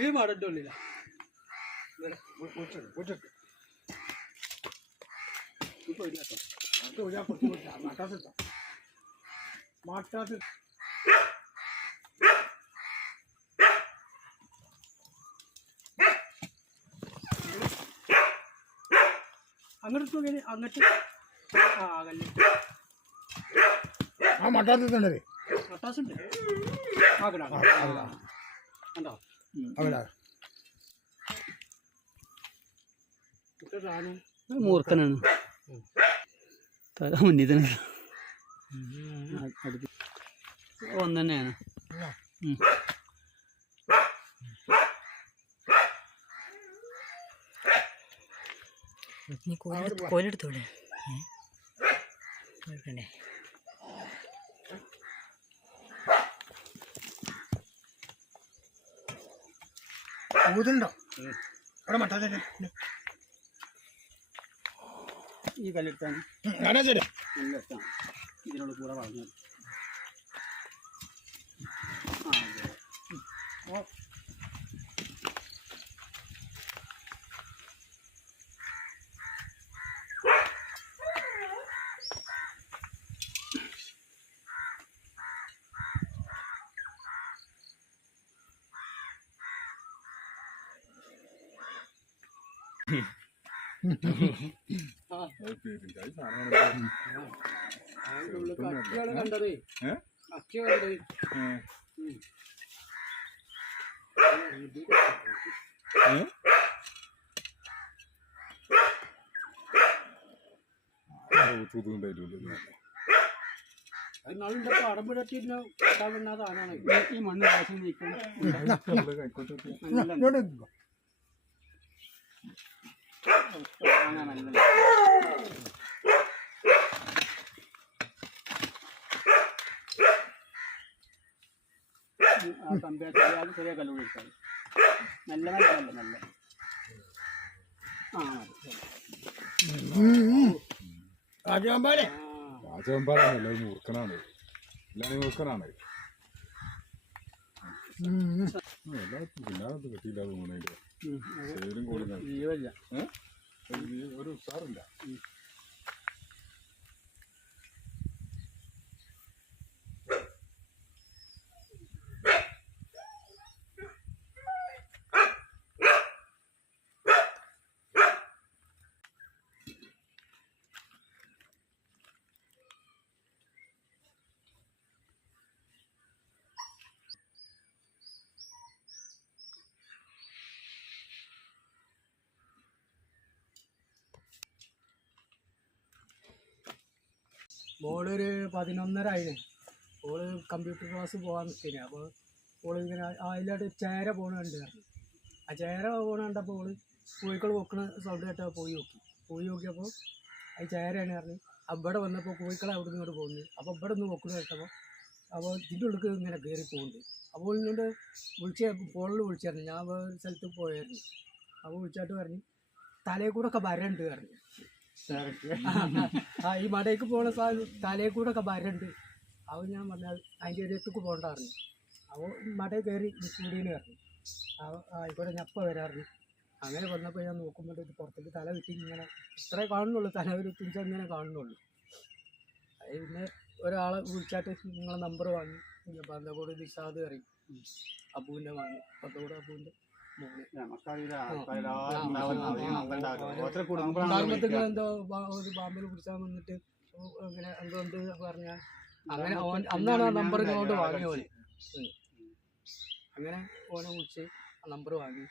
ഈ മടന്റെ ഉള്ളില. അങ്ങോട്ട് നോക്കി അങ്ങോട്ട്. ആ കല്ല് ആ മട്ടാസുണ്ട് ആക്കടാ കണ്ടോ? അവിടെ മൂർഖനാണ്. തല മുന്നിൽ തന്നെ ഒന്ന് തന്നെയാണ് കോലെടുത്തോളെ. നോക്കണ്ടേ ഊതുണ്ടോ അവിടെ മട്ടാതെ ഈ കല്ലെടുത്താണ്. ശരി ഇതിനോട് കൂടെ പറഞ്ഞു ഓ ഈ മണ്ണ് വാശി നീക്കണം നിൽക്കോ. നല്ല ആ ചെറിയ ചെറിയ കല്ലുകൂടി ഇട്ടാൽ നല്ല നല്ല നല്ല നല്ല ആ മതി. രാജാമ്പാലേ ആ രാജവമ്പാലല്ല മൂർഖനാണ് എല്ലാം മൂർഖനാണ് എല്ലാവർക്കും പിന്നാലത്ത് കിട്ടിയില്ല തോന്നുന്നു ജീവല്ല ഒരു ഉഷാറില്ല ഓളൊരു പതിനൊന്നര ആയിന് ഓൾ കമ്പ്യൂട്ടർ ക്ലാസ് പോകാൻ നിൽക്കുന്നത് അപ്പോൾ ബോളിങ്ങനെ അതിലോട്ട് ചേര പറഞ്ഞു. ആ ചേര പോണ കണ്ടപ്പോൾ ഓൾ കോഴിക്കൾ പൊക്കണ സൗണ്ട് കേട്ടാൽ പോയി നോക്കി. പോയി നോക്കിയപ്പോൾ അത് ചേരയാണ് പറഞ്ഞു. അവിടെ വന്നപ്പോൾ കോഴിക്കളെ അവിടെ നിന്ന് ഇങ്ങോട്ട് പോകുന്നു അപ്പോൾ ഇവിടെ നിന്ന് പൊക്കണ കേട്ടപ്പോൾ അപ്പോൾ ഇതിന്റെ ഉള്ളിൽ ഇങ്ങനെ കയറി പോകുന്നുണ്ട് അപ്പോൾ ഇങ്ങോട്ട് വിളിച്ച ഫോണിൽ വിളിച്ചായിരുന്നു ഞാൻ വേറെ സ്ഥലത്ത് പോയായിരുന്നു. അപ്പോൾ വിളിച്ചായിട്ട് പറഞ്ഞു തലയിൽ കൂടെ ഒക്കെ വരണ്ട് പറഞ്ഞു. ആ ഈ മടയ്ക്ക് പോണ സാധനം തലയിൽ കൂടെ ഒക്കെ വരണ്ട്. അപ്പോൾ ഞാൻ പറഞ്ഞാൽ അതിന്റെ ഇടത്തേക്ക് പോകണ്ടായിരുന്നു അപ്പോൾ മടയിൽ കയറി കൂടീന്ന് കയറി. ആയിക്കോട്ടെ ഞപ്പ വരാറുണ്ട്. അങ്ങനെ വന്നപ്പോൾ ഞാൻ നോക്കുമ്പോൾ ഇത് പുറത്തേക്ക് തല വിട്ടി ഇങ്ങനെ ഇത്രേ കാണുന്നുള്ളൂ തല ഒരു തുഞ്ച ഇങ്ങനെ കാണുന്നുള്ളൂ. അത് പിന്നെ ഒരാളെ വിളിച്ചാട്ട് നിങ്ങളെ നമ്പർ വാങ്ങി. പന്തക്കോട് നിഷാദ് അറിയും അബുവിന്റെ വാങ്ങി. അബുവിന്റെ കുടുംബത്തിൽ എന്തോ ഒരു ബാമ്പിൽ പിടിച്ചാൽ വന്നിട്ട് അങ്ങനെ എന്തോ ഉണ്ട് പറഞ്ഞ അങ്ങനെ ഓൻ അന്നാണ് ആ നമ്പർ ഇങ്ങോട്ട് വാങ്ങിയ അങ്ങനെ ഓനെ വിളിച്ച് ആ നമ്പർ വാങ്ങി